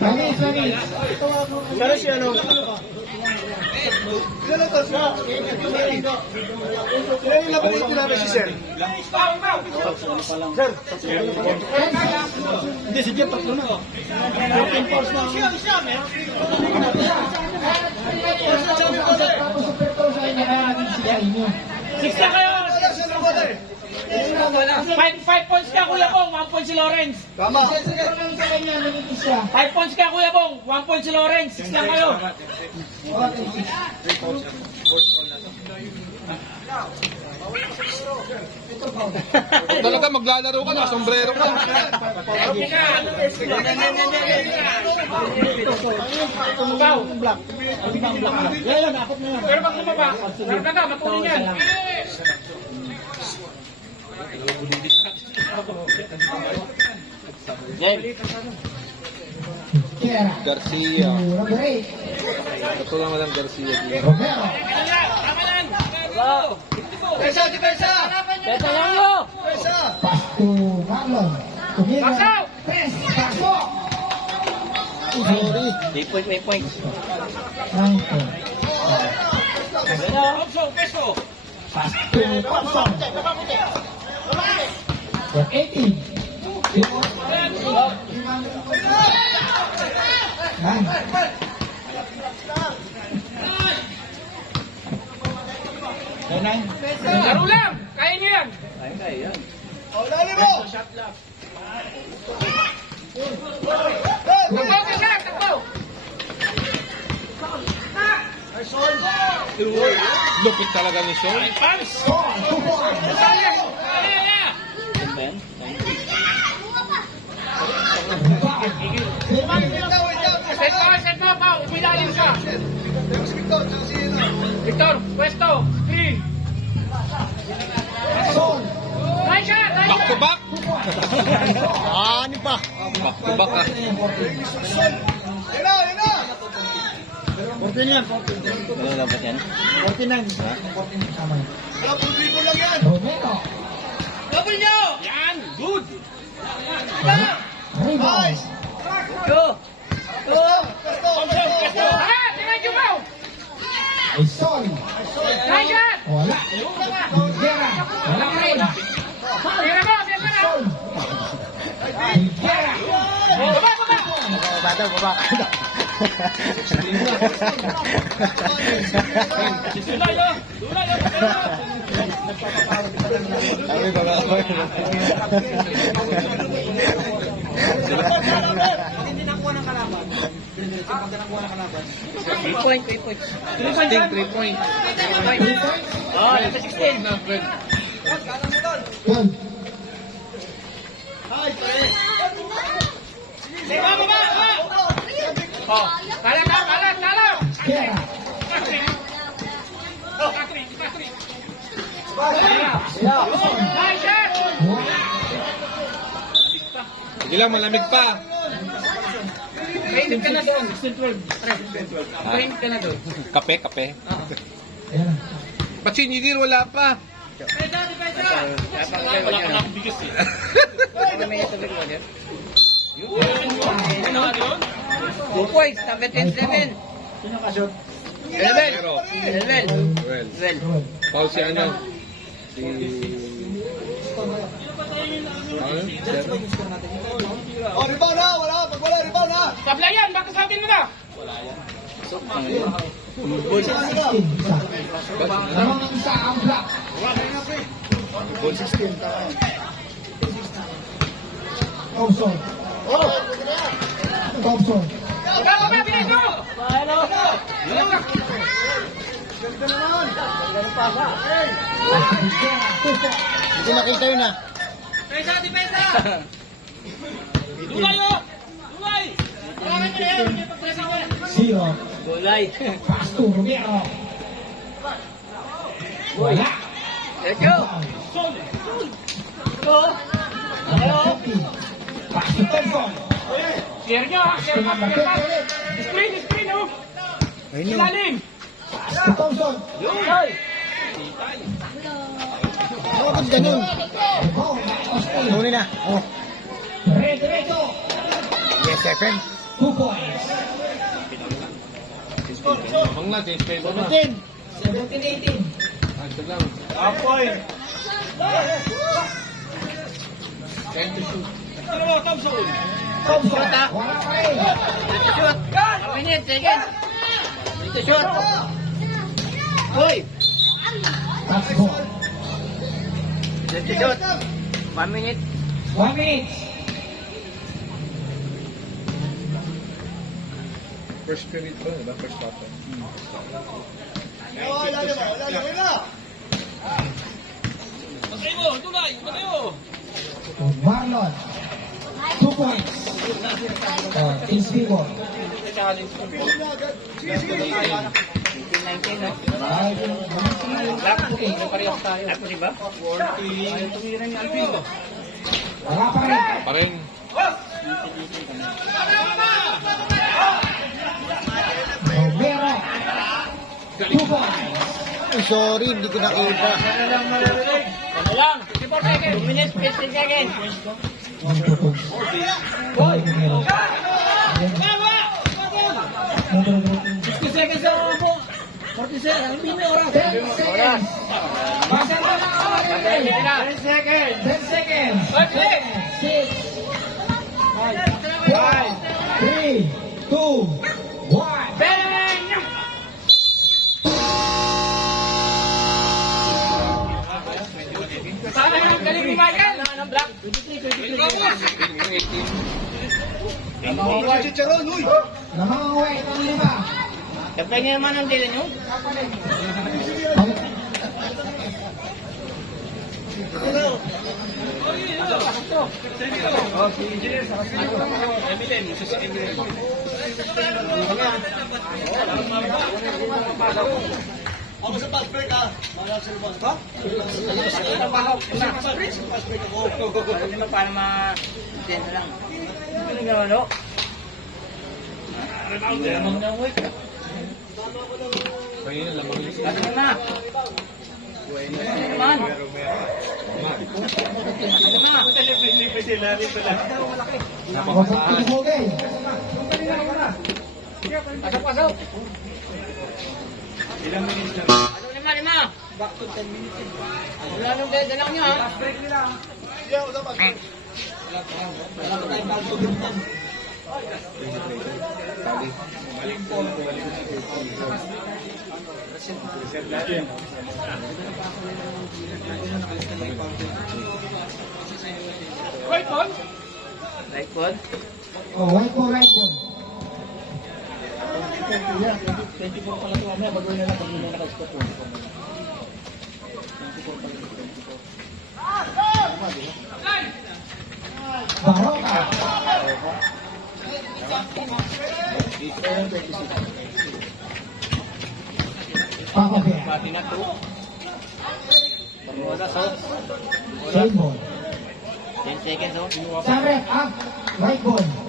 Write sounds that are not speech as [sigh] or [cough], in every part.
Manis, manis. Sana si ano? Ilan to siya? Ilan yung dito namin si Sir? Sir? Hindi, si Jeff tatlo na. Open force na. Tapos super to sa inyo, kaya natin siya inyo. Six na kayo! Siya ng water. Five, five points ka, Kuya Bong. One point si Lawrence. Tama. Five points ka, Kuya Bong. One point si Lawrence. Six lang kayo. Talaga maglalaro ka na, sombrero ka. Ikaw. Pero pag lumaba, meron ka na, makunin yan. Kera. Garcia. Number 8. Ito lang walang Garcia dito. Romero. Pesa, di pesa! Beto lang mo. Pesa! Pasto Marlon. Tumira. Pasaw! Pes. Paso. Sorry. May point, may point. Nine point. Opso, peso. Pasto For 18. Nine. Nine. Laro lang. Kaya niyo yan. O, dali mo! Takbo, kaya takbo. Lupit talaga ni Sol. Pams. Four. Two points. Dali. Dali na. Wait lang, wait lang. Set mo, set mo, pa. Umilalim ka. Victor, si. Victor, pwesto. Screen. Sol. Nice shot, nice Back to back. Ani pa. Back to back ah. Yan na, yan na! 14 yan, 14. Ano dapat yan? 49. Tama yun. Wala, puro bibo lang yan. Double nyo. Yan, good. Rebound. Nice! Go. Pesto, pesto, pesto. Ah, tingnan nyo mo. Ay, Sol. Nice shot. Wala. Higuera. Wala pa rin. Tingnan mo, tingnan Higuera. Baba, baba. Tulay, oh. Tulay, oh. Sabi ba nga ako? Three point, three point. Three point, Sting, three point. Oh, number 16. Twelve. Baba, baba, baba. Oh, kalat, kalat, kalat. Higuera. Oh, katri, katri. Nice shot. Wala. Sige lang, malamig pa. Mainit ka na doon. 16-12. Mainit ka na doon. Kape, kape. Ba't si Nidir wala pa? Wala pa lang bigas eh. Two points, number 10, 7. Eleven. Pero, Eleven. well, Well, Twelve. pause si ano? Si... Ano? Seven? Oh, rebound na, wala. Pag wala, rebound na. Sabla yan, baka sa atin mo na. Sixteen. Isa. Lamang ang isa ang block. Thompson. Thompson. Baba, baba, bilis mo. Higuera. Two points. Hindi nakita yun ah. Pesa, di pesa. [laughs] Zero. gulay. Pasto Romero. Wala. Let's go. Go. Hello. Pasto Thompson. Share nyo, ha? Share pa, share pa. Screen, screen, oh. Ilalim. Pasto Thompson. Yoy. Bakit ganun? Rebound. Austin. Huli na. Oh. Dire-diretso. Yes, second. Two points. Na, change paper na. 17-18. Ah, ito lang. Half point. Shoot ah. Wala pa rin. Shoot. One minute, second. Dito shoot. Hoy. Ball. Dito shoot. One minute. One minute. First period ba? Diba? First quarter. Marlon. Two points. Oh, Team Speedball. 19, no? Ay, Okay, parehas tayo. Ako di ba? Wala pa rin. Pa rin. Points. Sorry, hindi ko nakita. Ano lang? 54 seconds. 2 minutes, 50 seconds. Boy! Romero. 50 seconds sa po. 40 seconds. Ang pino oras. 10 seconds. Basta na lang ang Sige mga na. 10 seconds. 10 seconds. Okay. 6, 5, 3, 2, 1. Michael. Ang black. 23, 23. Namangaway ng lima. Kapag niya naman ang dili nyo. Ano naman para ma-ten na lang. Ano nga ano? Lamang na wait. Kaya na lamang yung Ano na? Ano naman? Huwag kang pinugay. Pasok, pasok. Ilang minutes na? Ano lima, lima? Back to 10 minutes. Wala nung dalang nyo, ha? Right ball? Right ball? Oh, white ball, right ball. Barota. Papa Bear. Pati na to. Bamuasa, so. Same ball. 10 seconds, oh. Sa ref, up. Right ball.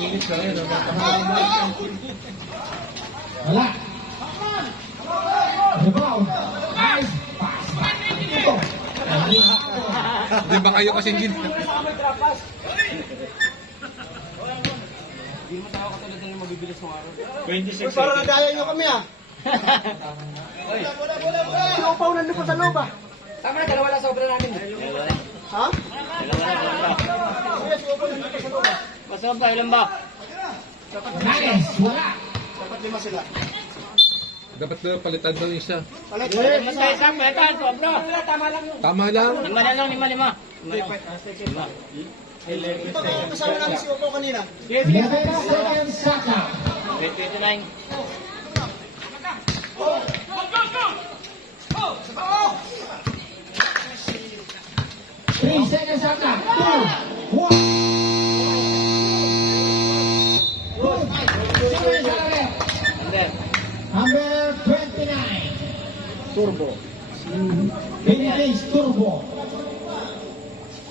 Minutes na rin. Wala. Rebound. Nice pass. Ito. Di ba kayo kasi hindi? Parang nagaya nyo kami ah. Sinupaw na pa sa loob ah. Tama na, dalawa lang sobra namin. Ha? Masobra, ilan ba? Nice. Wala. Dapat lima sila. Dapat na palitan ng isa. Palit. Lima sa isang, palitan, sobra. Tama lang. Lima na lang, lima, lima. Lima. Ito kung kasama namin si Upaw kanina. 11 seconds Saka. 29. Three seconds Saka. Two. One. Good. Seconds sa ref. And then, Number 29. Turbo. Vintage Turbo.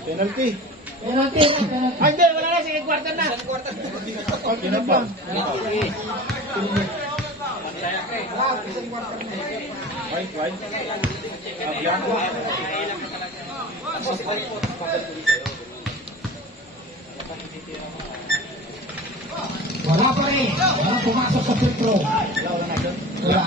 Penalty. Penalty. Penalty. Ay, hindi, wala na, sige, quarter na. Kina pa. Sige. Wala pa rin. Wala pumasok sa sentro. Wala.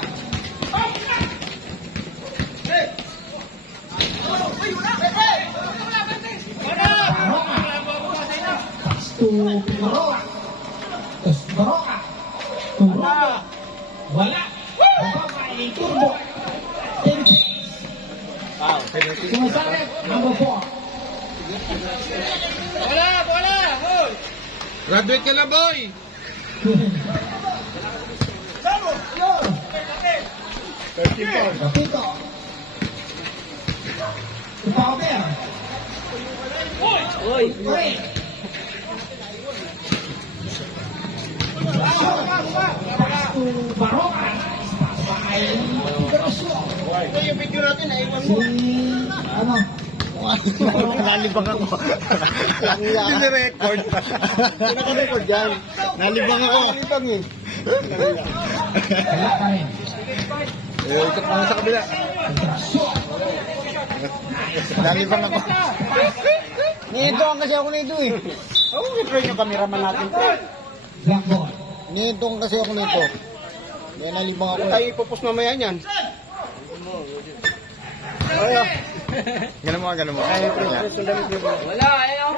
Baroka. Tapos Baroka. To Robo. Wala. Baroka ay turbo. Sumasakit. Number four. Bola, bola! Gol! Graduate ka na, boy! Kapito. Ipauber. Uy! Uy. Pass to Baroka. Pasay. Grosyo. Ito yung video natin, naiwan Si, ano? Nalibang ako. Hindi record. Naka-record yan. Nalibang ako. Nalibang eh. Eh, ikot mo sa kabila. Nalibang ako. Nito ang kasi ako nito eh. Oh, try yung cameraman natin. Black ball. Nito ang kasi ako nito. Kaya nalibang ako. Tayo ipopos mamaya niyan. Ay, [laughs] ganun mo, ganun mo. Ay, Wala, ayaw.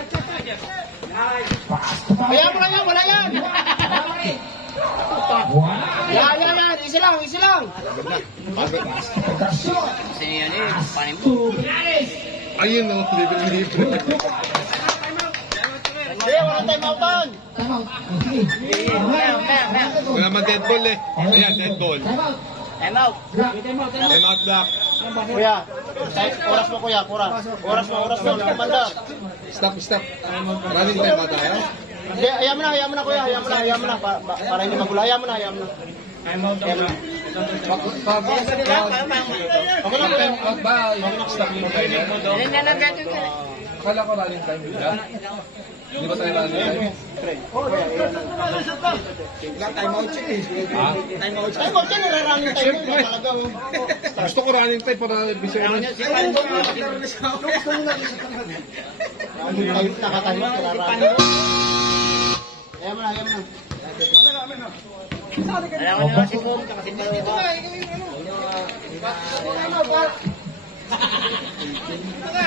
Pass to Pauber. Kaya mo lang yan, wala yan. Wala. Yan, [laughs] yan, yan. Isa lang, isa lang. Kasi yan eh, panin mo. Ayun, no. Libre-libre. Sige, wala tayong mautan. Time out. Oh, sige. Wala man dead ball eh. Ayan, dead ball. Time out. Time out. Time out black. Kuya, time- oras mo kuya, oras. Oras mo, oras mo. Banda. Stop, stop. Running time ba tayo? Hindi, ayaw mo na, ayaw mo na kuya, ayaw mo na, ayaw mo na. Pa, pa, para hindi magulo, ayaw mo na, ayaw mo na. Ayaw mo na. Time out ba? Stop yung timer. Ilan na lang dito ka. Akala ko running time bigla. Hindi ba tayo running time? Time out yan, nararangin tayo. Talaga, oh. Gusto ko running time para bisa ko. Tayo, nakatime out, nararangin. Ayaw mo na, ayaw mo na. Alam mo naman si Kung, kasi palo ka.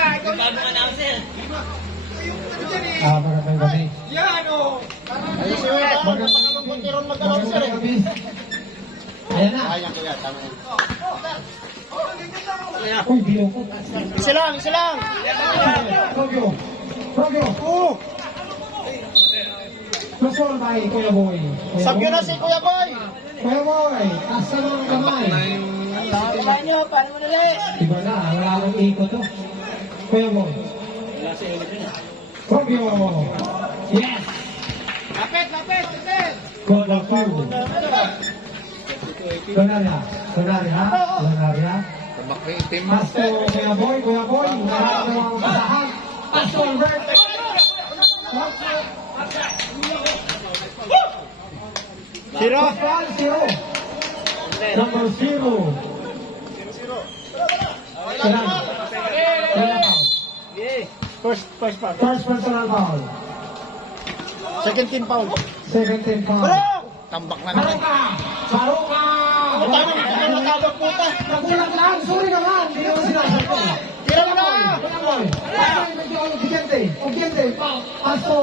Bago announcer. Ah, magandang gabi. Ayos yun, ah. Magkakalungkot ni Ron mag-along, sir, eh. Magandang gabi. Ayan na. Ayan, kuya, tama yan. Uy, bilang ko. Isa lang, isa lang. Rogyo. Rogyo. Oo. Kusol ba eh, Kuya Boy? Sabyo na si Kuya Boy. Kuya Boy, taas ka ng kamay. Na. Kumain nyo, paano mo nila eh? Iba na, wala akong ikot to. Kuya Boy. Rogyo. Yes. Lapit, lapit, lapit. Good luck to you. Donaria. Donaria. Donaria. Tabak na itim. Pasto, Kuya Boy, Kuya Boy. Wala akong mga basahan. Pasto, Albert. Zero. Pascual, zero. Number zero. Kailan? Kailan foul? First, first foul. First personal foul. Second team foul. Second team foul. Tambak na naman. Baroka! Baroka! Puta, ano na tabak puta. Nagulat lang! Sorry naman! Hindi naman sinasabi ko. Tira mo na. Kuya Boy! Pasto, medyo obediente. Obediente. Pasto.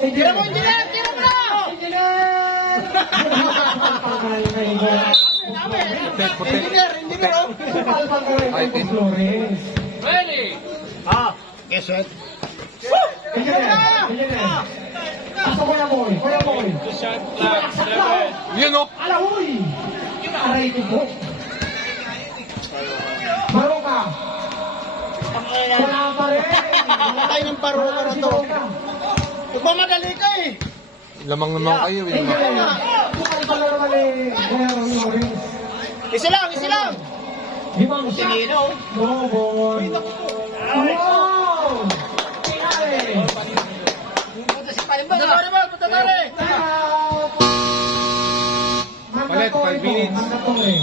Tira mo, engineer, tira mo na. Engineer! Engineer, engineer, oh. Ay, Flores. Ready? Ah, keset. Pasto, Kuya Boy! Kuya Boy! Yun oh. Alahoy! Aray ko po. Baroka! Wala pa rin! Patay ng paro ka na to. Nagmamadali ka eh. Lamang naman kayo eh. Isa lang, isa lang. Limang shot. No ball. Wow! Palit, five minutes. Mandatory.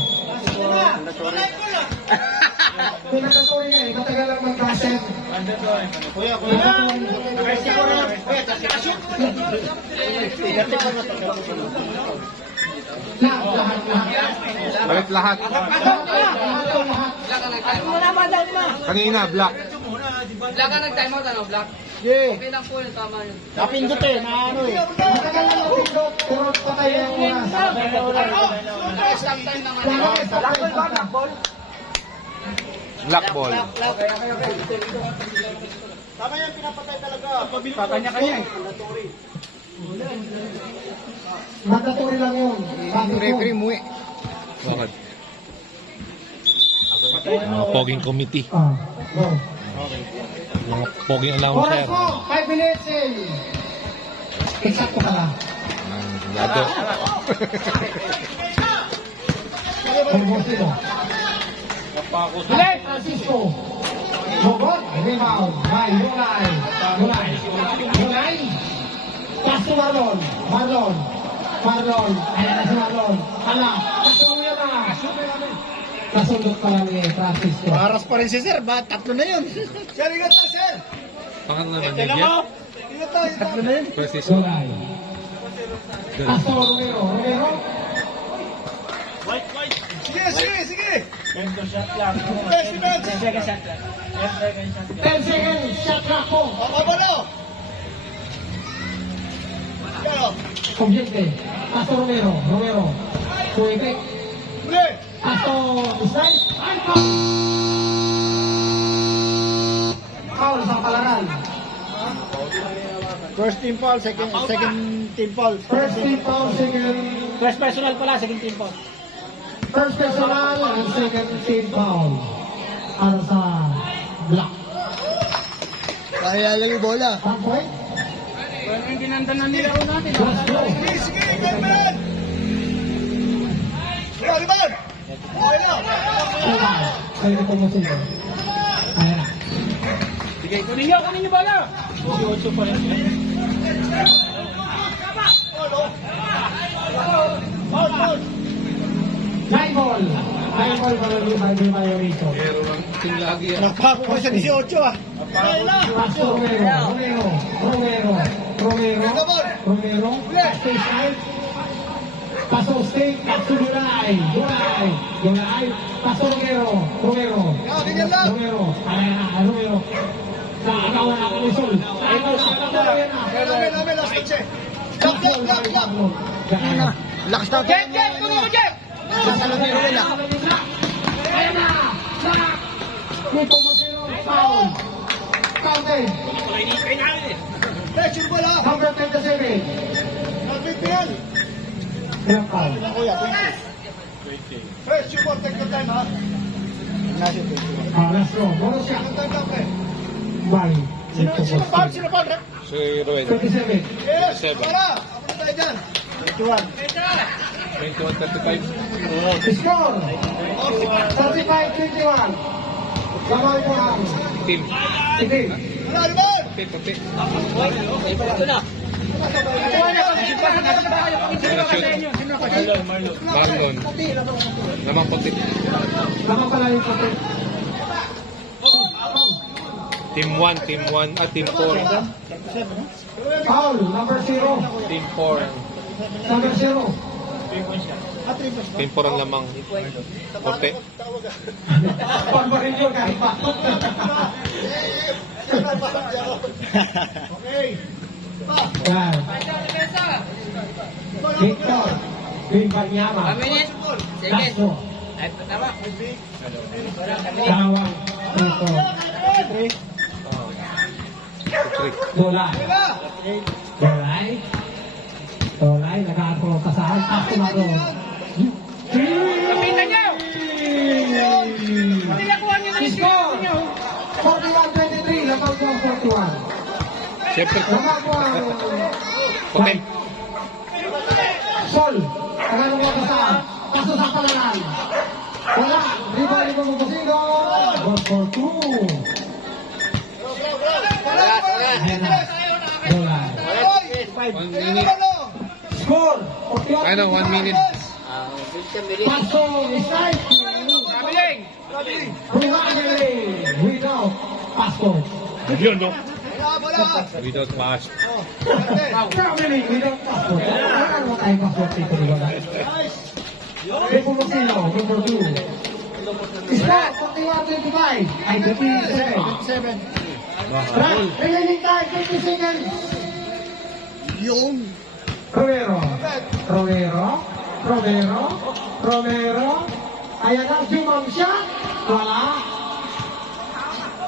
Pinagkatuloy nga eh, matagal lang mag-cancel. Kuya, kuya. Lahat, lahat, lahat. Bakit lahat? Kanina, black. Black ka nag-time out, ano, Black? Yeah. Okay lang po yun, tama yun. Napindot eh, na ano eh. Matagal lang napindot, pero patay ang oras. Stop time naman. Lahat, lahat, lahat. Black ball. Tama yan, pinapatay talaga. Kanya-kanya eh. Mandatory lang yun. Referee mo Bakit? Poging committee. Ah, go. Mga poging Oras announcer. mo, 5 minutes eh. Eksakto ka lang. Ang mo. Francisco. By Yulay. Yulay. Yulay. Pass to Marlon. Marlon. Marlon. Ayan na si Marlon. Hala. Kasuluyan na. Nasundot pa lang ni Francisco. Paras pa rin si sir, ba? Tatlo na yun. Sir, ingat na sir. Pangalan naman niya, na, tatlo na yun. Francisco. To Romero. Romero. Sige, sige, sige. 10 seconds. Shot clock po. Pabalo. Pero, Objecte. Pass to Romero. Romero. Kuwibig. uli. Pass to Isay. Ay, foul. Foul sa palaran. First team foul, second second team foul. First team foul, second First personal pala, second team po. First personal and second team foul. Para sa block. Kaya lang yung bola. One point. Parang yung ginanda na nila ko natin. Last blow. Sige, sige, na. Ulan. Kayo po mo sila. Ayan. Sige, kunin nyo, kunin nyo bala. Foul, foul. Nine Nine ball para ni Baby Mayorito. Meron ng ting lagi yan. Napako ko sa 18 ah. Okay na. Pass to Romero. Romero. Romero. Romero. Romero. Paso stay. Pass to Yulay. Yulay. Yulay. Paso Romero. Romero. Lang. Romero. Romero. Ako ni Sol. Ayan na. Ayan na. Eh. Lock, lock, lock, lock. Ayan na. Lakas na. Mo, nila. Ayan na. Lock. Dito mo sino. Foul. Counted. Hey, sure bola. Number 27. Napit yan. Ilang foul? Ilan kuya? 20. Hey, sure ball, take your time ha. Nasa 21. Ah, let's go. Bonus shot. Ang time lang eh. By Sino, sino foul? Sino foul? Rep? Si Ruel. 27. Yes, Seven. wala. Ako tayo dyan. 21. 21-35. Score. 35-21. Gawin mo ang Team. sige. Wala, rebound. Puti, puti. Ito na. Marlon. Naman puti. Tama pala yung puti. Team 1, team 1, ah, team 4. Foul. Number 0. Team 4. Number 0. Three points ba? Team 4 ang lamang. Ah. Pag mo rin yun kahit pa. Okay. Yan. Victor. Bin Banyama. One minute. Second. Bola. Bolay. Bolay, nagako sa saan. Pass to Maro. Kapitan niyo! Pinakuha niyo ng score! 41-23, lapag ng 41. Siyempre. Nagako ang... Okay. Sol, nagano mo sa saan? Paso sa palalan. Wala, riba-riba mo ba single? 1 for 2. Score. 41. Ano, one minute. 15 minutes. Paso. Galing! Ruhangeli without passport. Yun, no? Without pass. Germany without passport. Wala mo tayong passport dito, di ba? Rico Mosino, number 2. Scott, 41-25. Ay, 27. 27. Right, remaining time, 50 seconds. Yung. Romero. Romero. Romero. Romero. Ayan ang sumam siya. Wala.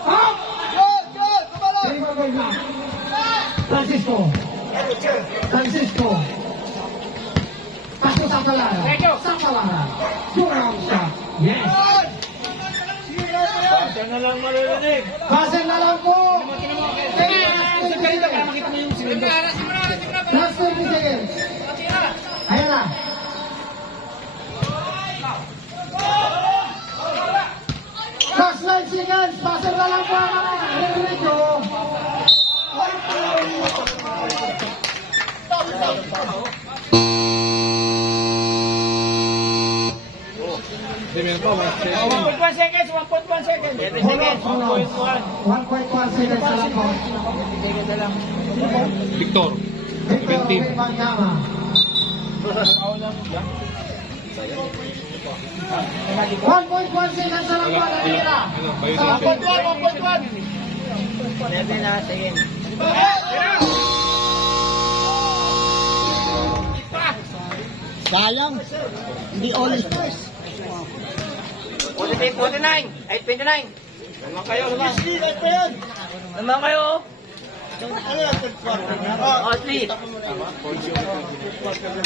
Up! Good, good. Na. Francisco. Francisco. Pasok sa Palara. Thank you. Sa Palara. Sumam siya. Yes. Kaya na lang maririnig. Base na lang po. Last 20 seconds. Ayan na. Last 9 seconds. Base na lang po ang mga narinig ko. Hindi, meron 1.1 seconds, 1.1 seconds. Hold on, hold on. 1.1 seconds na lang po. Victor. Victor 17. Wembanyama. One point one seconds na lang po. Natira. Ano, bayo Sa sa 1.1, 1.1. Pwede na, sige. Sayang. Hindi all stars. 49, 49. Ay, 29. Naman kayo, naman. Sige, pa yan. Naman kayo. Ano yan, third quarter na? Oh, athlete.